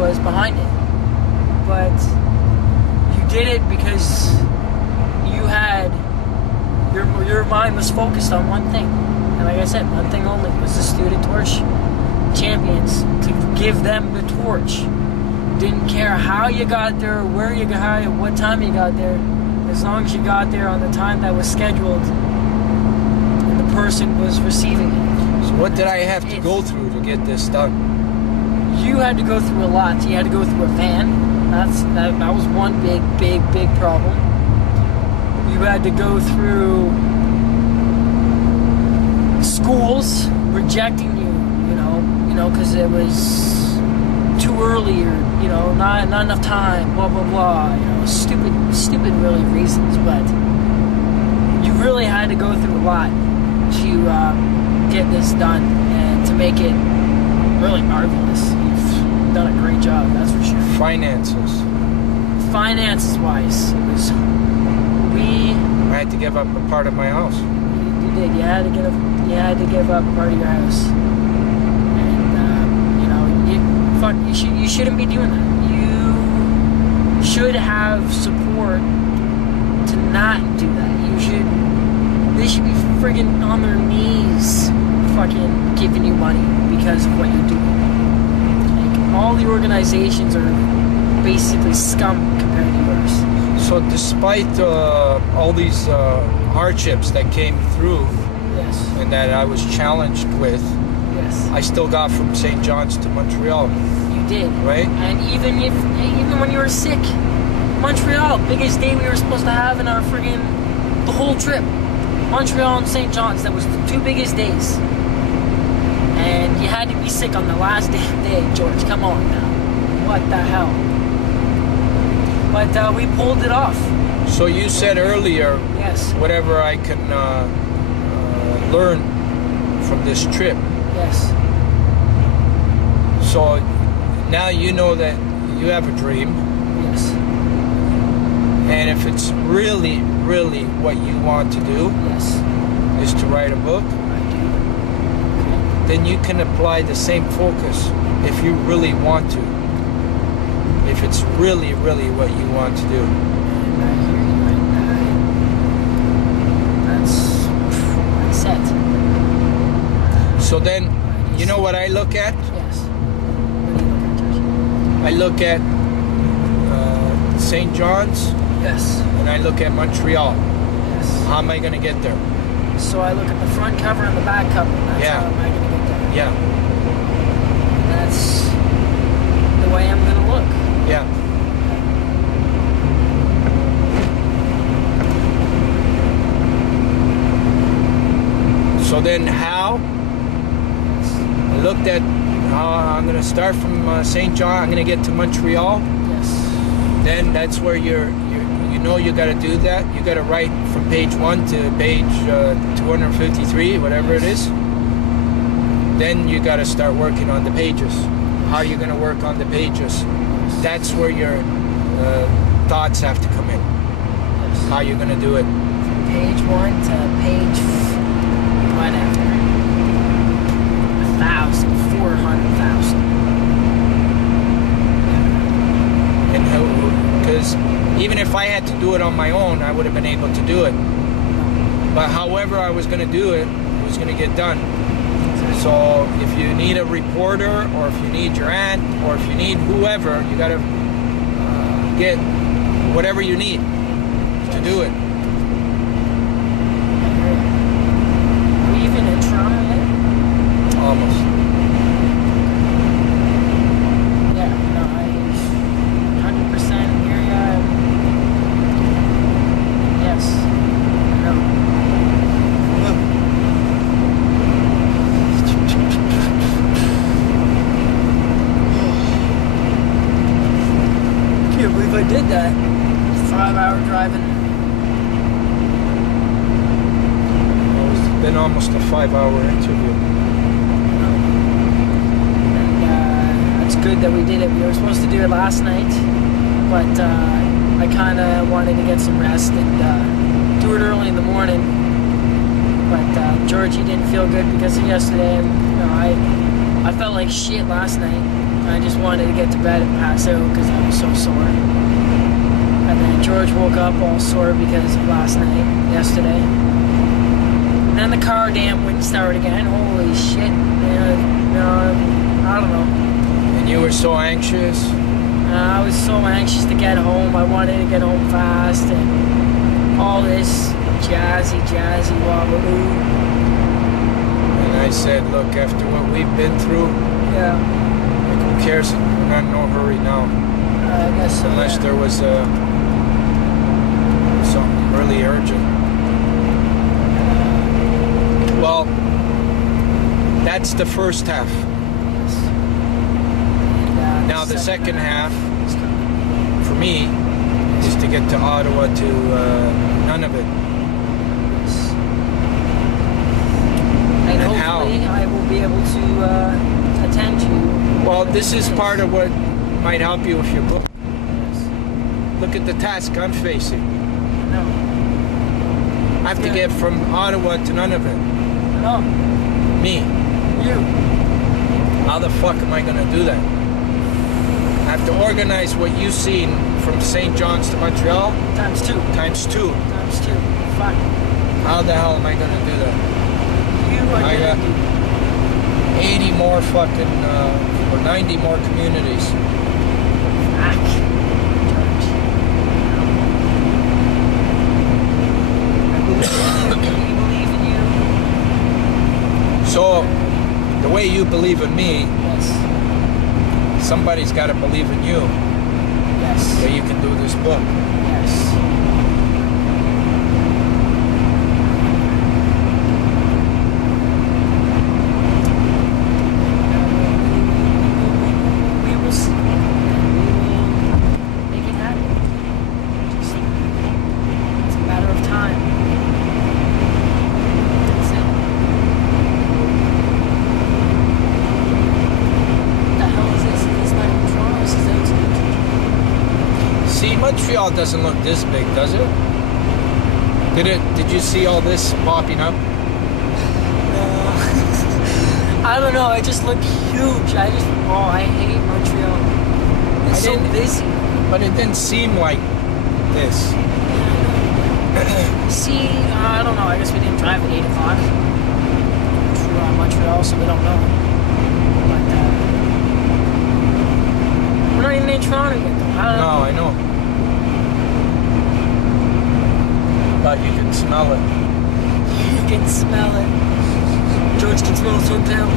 was behind it. But you did it because you had your mind was focused on one thing, and like I said, one thing only, was the Student Torch champions, to give them the torch. Didn't care how you got there, where you got, what time you got there, as long as you got there on the time that was scheduled and the person was receiving it. So what did I have to go through to get this done? You had to go through a lot. You had to go through a van. That was one big problem. You had to go through schools rejecting you, because it was too early, or not enough time, blah blah blah, stupid really reasons. But you really had to go through a lot to get this done and to make it really marvelous. You've done a great job, that's for sure. Finances wise, it was I had to give up a part of my house. You did. You had to give up part of your house, and you shouldn't be doing that. You should have support to not do that. They should be friggin' on their knees, fucking giving you money because of what you're doing. Like, all the organizations are basically scum compared to yours. So despite all these hardships that came through, yes, and that I was challenged with, yes, I still got from St. John's to Montreal. You did. Right? And even when you were sick, Montreal, biggest day we were supposed to have in our the whole trip. Montreal and St. John's, that was the two biggest days. And you had to be sick on the last day, George. Come on now. What the hell? But we pulled it off. So you said earlier, yes, whatever I can learn from this trip. Yes. So now you know that you have a dream. Yes. And if it's really what you want to do, yes, is to write a book, I do. then you can apply the same focus if you really want to. If it's really what you want to do. And I hear you, and that's set. So then, you know what I look at? Yes. What do you look at, George? I look at St. John's. Yes. And I look at Montreal. Yes. How am I going to get there? So I look at the front cover and the back cover. That's how am I going to get there. Yeah. And that's the way I'm going to look. Yeah. So then how? I looked at how I'm going to start from St. John. I'm going to get to Montreal. Yes. Then that's where you got to do that. You got to write from page 1 to page 253, whatever it is. Then you got to start working on the pages. How are you going to work on the pages? That's where your thoughts have to come in. Yes. How you're going to do it. From page 1 to page whatever. 1,000, 400,000. And because even if I had to do it on my own, I would have been able to do it. But however I was going to do it, it was going to get done. So if you need a reporter, or if you need your aunt, or if you need whoever, you got to get whatever you need to do it. Are we even in Toronto yet? Almost. Yeah, no, I 100% hear ya. Yes. No. I can't believe I did that. 5-hour driving. Well, it's been almost a 5-hour interview. And it's good that we did it. We were supposed to do it last night, but I kind of wanted to get some rest and do it early in the morning. But Georgie didn't feel good because of yesterday, and I felt like shit last night. I just wanted to get to bed and pass out because I was so sore. And then George woke up all sore because of yesterday. And then the car damn wouldn't start again. Holy shit, man. I don't know. And you were so anxious. I was so anxious to get home. I wanted to get home fast and all this jazzy wabbaloo. And I said, look, after what we've been through, Yeah. like, who cares? We're not in no hurry now. I guess so. Unless there was something really urgent. Well, that's the first half. Now the second half, for me, is to get to Ottawa to Nunavut. And And hopefully how? I will be able to attend you. Well, this is part of what might help you with your book. Yes. Look at the task I'm facing. No. I have to get from Ottawa to Nunavut. No. Me. You. How the fuck am I gonna do that? I have to organize what you've seen from St. John's to Montreal Times two. times 2. Times 2. Fuck. How the hell am I gonna do that? You are I got gonna do 80 more fucking, or 90 more communities. Fuck. George. I believe in you. So, the way you believe in me, Yes. somebody's got to believe in you Yes. that you can do this book. Yes. We will see. We will make it happen. Just, it's a matter of time. That's it. What the hell is this? It's not in Toronto. This is out. See, Montreal doesn't look this big, does it? Did you see all this popping up? I don't know. It just looked huge. I hate Montreal. It's so busy. But it didn't seem like this. See, I don't know. I guess we didn't drive at 8 o'clock to Montreal, so we don't know. But we're not even in Toronto yet, though. I don't know. No, I know. But you can smell it. You can smell it. George can smell it so down.